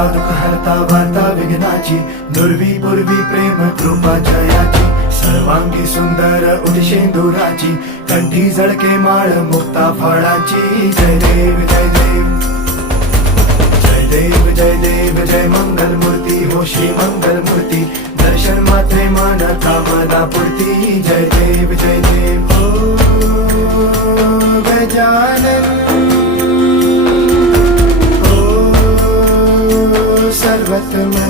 हरता दुःख हरता वार्ता विघ्नाची, दुर्वी पूर्वी प्रेम कृपा जयाची, सर्वांगी सुंदर उदिशेंदुराची, कंठी झळके माळ मुक्ता फळाची. जय देव जय देव जय देव जय देव जय मंगल मूर्ती हो श्री मंगल मूर्ती, दर्शन मात्रे मन कामना पूर्ती. जय देव जय देव हो गजानन हो सर्वतमन.